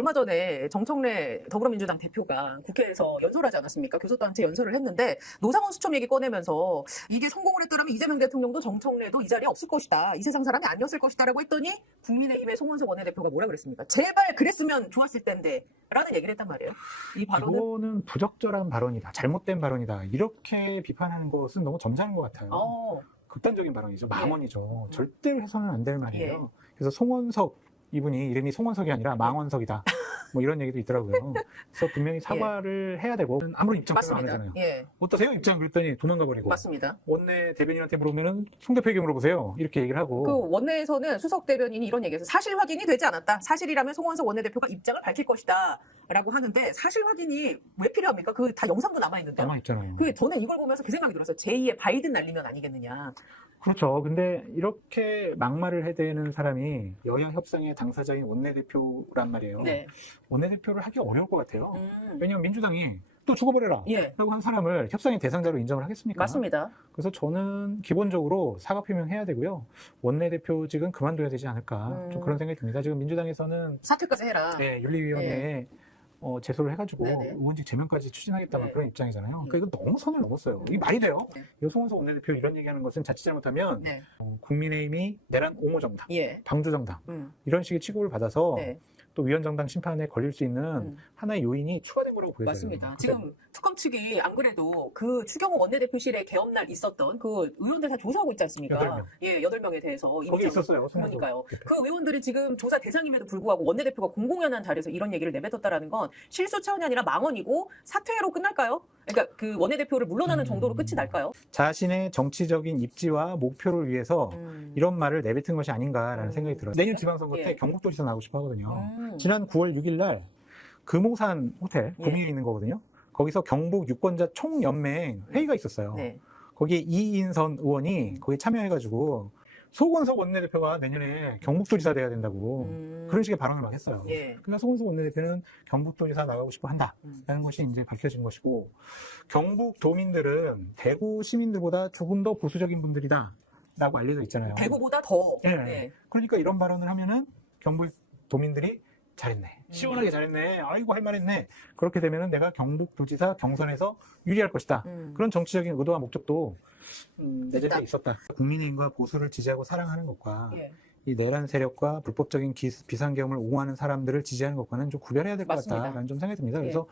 얼마 전에 정청래 더불어민주당 대표가 국회에서 연설하지 않았습니까? 교섭단체 연설을 했는데 노상원 수첩 얘기 꺼내면서 이게 성공을 했더라면 이재명 대통령도 정청래도 이 자리에 없을 것이다. 이 세상 사람이 아니었을 것이다라고 했더니 국민의힘의 송원석 원내대표가 뭐라 그랬습니까? 제발 그랬으면 좋았을 텐데 라는 얘기를 했단 말이에요. 이 발언은 이거는 부적절한 발언이다. 잘못된 발언이다. 이렇게 비판하는 것은 너무 점잖은 것 같아요. 어, 극단적인 발언이죠. 망언이죠. 음. 절대로 해서는 안 될 말이에요. 예. 그래서 송원석 이분이 이름이 송원석이 아니라 망원석이다. 뭐 이런 얘기도 있더라고요. 그래서 분명히 사과를 해야 되고 아무런 입장 표현 안 맞습니다. 하잖아요. 예, 어떠세요? 입장 그랬더니 도망가 버리고 맞습니다. 원내 대변인한테 물어보면은 송 대표에게 물어보세요. 이렇게 얘기를 하고 그 원내에서는 수석 대변인이 이런 얘기해서 사실 확인이 되지 않았다. 사실이라면 송원석 원내대표가 입장을 밝힐 것이다 라고 하는데 사실 확인이 왜 필요합니까? 그 다 영상도 남아 있는데요. 남아 있잖아요. 그 저는 이걸 보면서 그 생각이 들었어요. 제2의 바이든 날리면 아니겠느냐. 그렇죠. 근데 이렇게 막말을 해대는 사람이 여야 협상의 당사자인 원내대표란 말이에요. 네. 원내대표를 하기 어려울 것 같아요. 음, 왜냐하면 민주당이 또 죽어버려라. 예, 라고 한 사람을 협상의 대상자로 인정을 하겠습니까? 맞습니다. 그래서 저는 기본적으로 사과 표명해야 되고요. 원내대표직은 그만둬야 되지 않을까. 음. 좀 그런 생각이 듭니다. 지금 민주당에서는 사퇴까지 해라. 네, 윤리위원회에 어, 제소를 해가지고 네네. 의원직 제명까지 추진하겠다는 네. 그런 입장이잖아요. 음. 그러니까 이거 너무 선을 넘었어요. 이게 말이 돼요? 네. 여송원석 원내대표 이런 얘기하는 것은 자칫 잘못하면 네, 어, 국민의힘이 내란 옹호정당, 예, 방주정당 음, 이런 식의 취급을 받아서 네, 또 위원정당 심판에 걸릴 수 있는 음. 하나의 요인이 추가된 거라고 보여져요. 맞습니다. 그래서 지금 특검 측이 안 그래도 그 추경호 원내대표실에 개업날 있었던 그 의원들 다 조사하고 있지 않습니까? 여덟 명. 예, 여덟 명에 대해서 거기 있었어요. 송원석 그러니까요. 대표. 그 의원들이 지금 조사 대상임에도 불구하고 원내대표가 공공연한 자리에서 이런 얘기를 내뱉었다라는 건 실수 차원이 아니라 망언이고 사퇴로 끝날까요? 그러니까 그 원내대표를 물러나는 음. 정도로 끝이 날까요? 자신의 정치적인 입지와 목표를 위해서 음. 이런 말을 내뱉은 것이 아닌가라는 음. 생각이 들어요. 내년 지방선거 때 예. 경북도지사 나오고 싶어 하거든요. 음. 지난 9월 6일 날 금호산 호텔 예. 구미에 있는 거거든요. 거기서 경북 유권자 총연맹 회의가 있었어요. 네. 거기에 이인선 의원이 거기에 참여해가지고 소건석 원내대표가 내년에 경북도지사 돼야 된다고 음. 그런 식의 발언을 막 했어요. 예. 그러니까 소건석 원내대표는 경북도지사 나가고 싶어 한다라는 음. 것이 이제 밝혀진 것이고 경북 도민들은 대구 시민들보다 조금 더 보수적인 분들이다라고 알려져 있잖아요. 대구보다 더. 예. 네. 그러니까 이런 발언을 하면은 경북 도민들이 잘했네. 음. 시원하게 잘했네. 아이고 할 말했네. 그렇게 되면은 내가 경북도지사 경선에서 유리할 것이다. 음. 그런 정치적인 의도와 목적도 음, 내재돼. 있었다. 국민의힘과 보수를 지지하고 사랑하는 것과 예. 이 내란 세력과 불법적인 기- 비상계엄을 옹호하는 사람들을 지지하는 것과는 좀 구별해야 될 것 맞습니다. 같다라는 좀 생각이 듭니다. 예. 그래서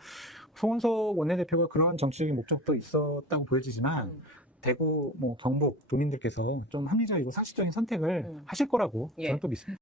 송원석 원내대표가 그러한 정치적인 목적도 있었다고 보여지지만 음. 대구, 뭐 경북 도민들께서 좀 합리적이고 상식적인 선택을 음. 하실 거라고 예. 저는 또 믿습니다.